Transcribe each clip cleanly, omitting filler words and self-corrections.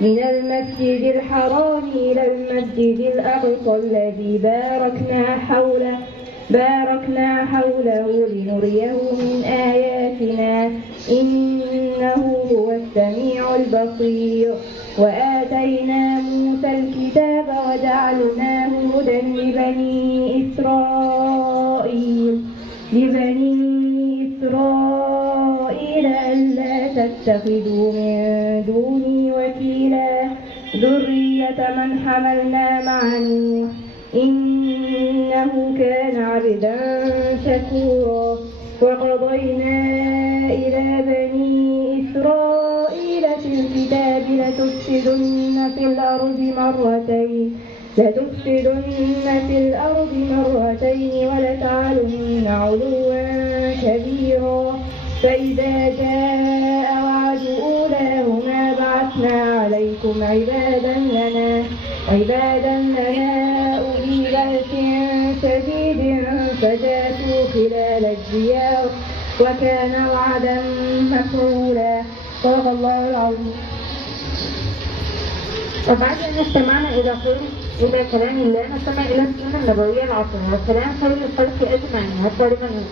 من المسجد الحرام إلى المسجد الأقصى الذي باركنا حوله لنريه من آياتنا إنه هو السميع البصير. وآتينا موسى الكتاب وجعلناه هدى لبني إسرائيل ألا تتخذوا من دوني وكيلا ذرية من حملنا مع نوح إنه كان عبدا شكورا. وقضينا إلى بني إسرائيل في الكتاب لتفسدن في الأرض مرتين ولتعلن علوا كبيرا. فإذا جاء وعد أولاهما بعثنا عليكم عبادا لنا أولي بأس شديد فجاسوا خلال الديار وكان وعدا مفعولا. صدق الله العظيم. وبعد أن استمعنا إلى كلام الله نستمع إلى السنة النبوية العظيمة والكلام خير الخلق أجمعين والطالب منه.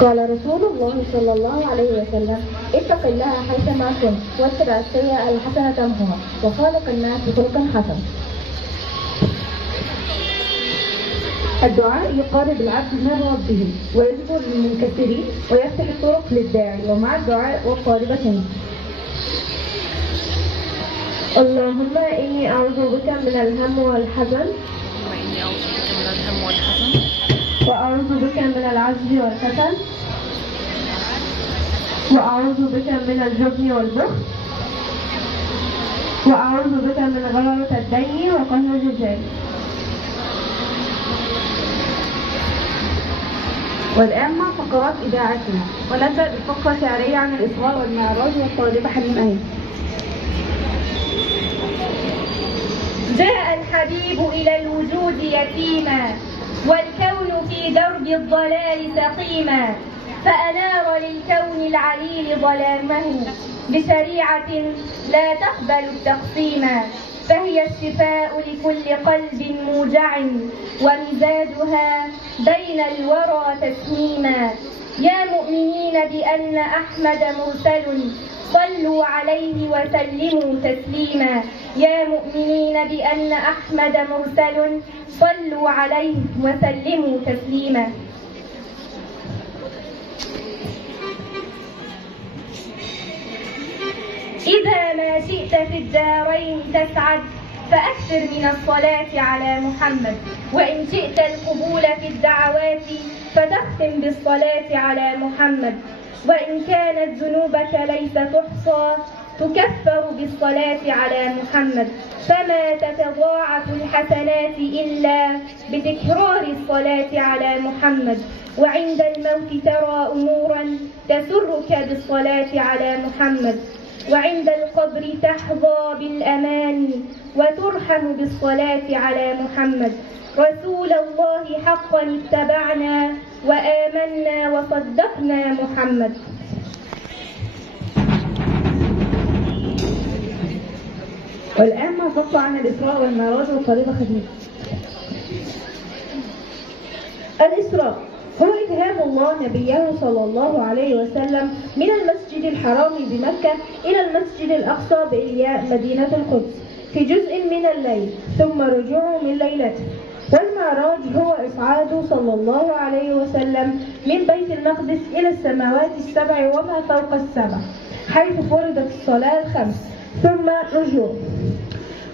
قال رسول الله صلى الله عليه وسلم: اتق الله حيثما كنت واتبع السيئة الحسنة تمحها وخالق الناس بخلق حسن. الدعاء يقرب العبد من ربه ويجبر للمنكسرين ويفتح الطرق للداعي ومع الدعاء والطالبتين. اللهم إني أعوذ بك من الهم والحزن وأعوذ بك من العجز والكسل وأعوذ بك من الجبن والبخل وأعوذ بك من غلبة الدين وقهر الرجال. والآن مع فقرات إذاعتنا ونبدأ بالفقرة الشعرية عن الإسراء والمعراج والطالبة حليم أيمن. جاء الحبيب إلى الوجود يتيما والكون في درب الضلال سقيما فأنار للكون العليل ظلامه بشريعة لا تقبل التقسيما فهي الشفاء لكل قلب موجع ومزاجها بين الورى تسميما. يا مؤمنين بأن أحمد مرسل صلوا عليه وسلموا تسليما. يا مؤمنين بأن أحمد مرسل صلوا عليه وسلموا تسليما. إذا ما شئت في الدارين تسعد فأكثر من الصلاة على محمد وإن شئت القبول في الدعوات فتختم بالصلاة على محمد وإن كانت ذنوبك ليس تحصى تكفر بالصلاة على محمد فما تتضاعف الحسنات إلا بتكرار الصلاة على محمد وعند الموت ترى أمورا تسرك بالصلاة على محمد وعند القبر تحظى بالأمان وترحم بالصلاة على محمد. رسول الله حقا اتبعنا وآمنا وصدقنا محمد. والآن ما فقط عن الإسراء والمعراج والطريقة خديجة. الإسراء هو إلهام الله نبيه صلى الله عليه وسلم من المسجد الحرام بمكة إلى المسجد الأقصى بإلياء مدينة القدس في جزء من الليل ثم رجوعه من ليلته. والمعراج هو إصعاده صلى الله عليه وسلم من بيت المقدس إلى السماوات السبع وما فوق السبع حيث فرضت الصلاة الخمس ثم رجوع.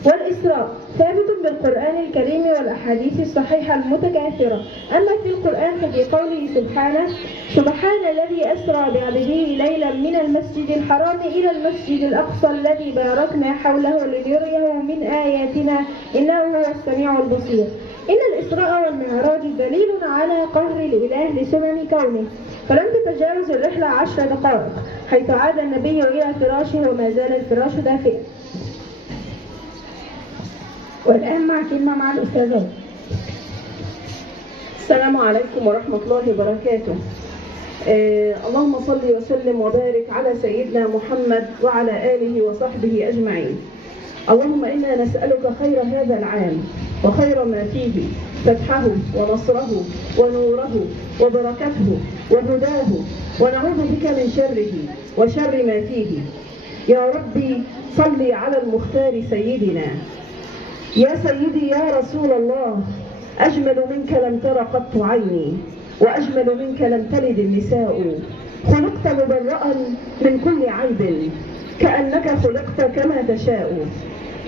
والإسراء ثابت بالقرآن الكريم والأحاديث الصحيحة المتكاثرة. أما في القرآن ففي قوله سبحانه: سبحان الذي أسرى بعبده ليلا من المسجد الحرام إلى المسجد الأقصى الذي باركنا حوله لنريه من آياتنا إنه هو السميع البصير. إن الإسراء والمعراج دليل على قهر الإله لسنن كونه فلم تتجاوز الرحلة 10 دقائق حيث عاد النبي إلى فراشه وما زال الفراش دافئا. والآن مع كلمة مع الأستاذة. السلام عليكم ورحمة الله وبركاته. اللهم صل وسلم وبارك على سيدنا محمد وعلى آله وصحبه أجمعين. اللهم إنا نسألك خير هذا العام وخير ما فيه، فتحه ونصره ونوره وبركته وهداه، ونعوذ بك من شره وشر ما فيه. يا ربي صل على المختار سيدنا. يا سيدي يا رسول الله، أجمل منك لم تر قط عيني، وأجمل منك لم تلد النساء، خلقت مبرأ من كل عيب، كأنك خلقت كما تشاء.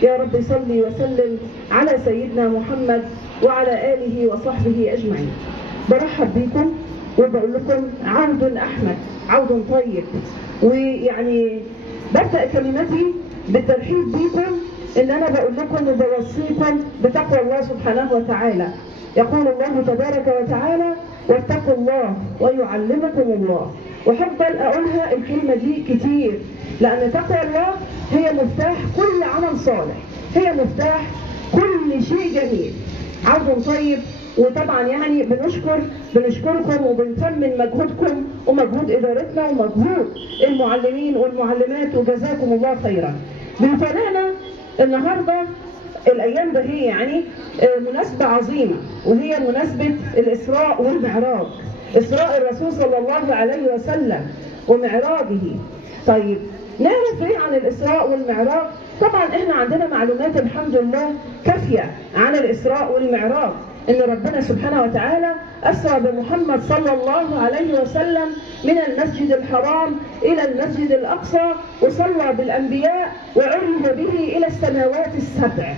يا رب صل وسلم على سيدنا محمد وعلى آله وصحبه أجمعين. برحب بكم وبقول لكم عود أحمد، عود طيب. ويعني ببدأ كلمتي بالترحيب بكم، إن أنا بقول لكم وبوصيكم بتقوى الله سبحانه وتعالى. يقول الله تبارك وتعالى: واتقوا الله ويعلمكم الله. وحبا أقولها الكلمة دي كتير، لأن تقوى الله هي مفتاح كل عمل صالح، هي مفتاح كل شيء جميل. عود طيب. وطبعا يعني بنشكركم وبنثمن مجهودكم ومجهود إدارتنا ومجهود المعلمين والمعلمات، وجزاكم الله خيرا. بنتابعنا النهارده الأيام ده هي يعني مناسبة عظيمة، وهي مناسبة الإسراء والمعراج، إسراء الرسول صلى الله عليه وسلم ومعراجه. طيب نعرف ايه عن الإسراء والمعراج؟ طبعا احنا عندنا معلومات الحمد لله كافية عن الإسراء والمعراج، إن ربنا سبحانه وتعالى أسرى بمحمد صلى الله عليه وسلم من المسجد الحرام إلى المسجد الأقصى، وصلى بالأنبياء وعرج به إلى السماوات السبع.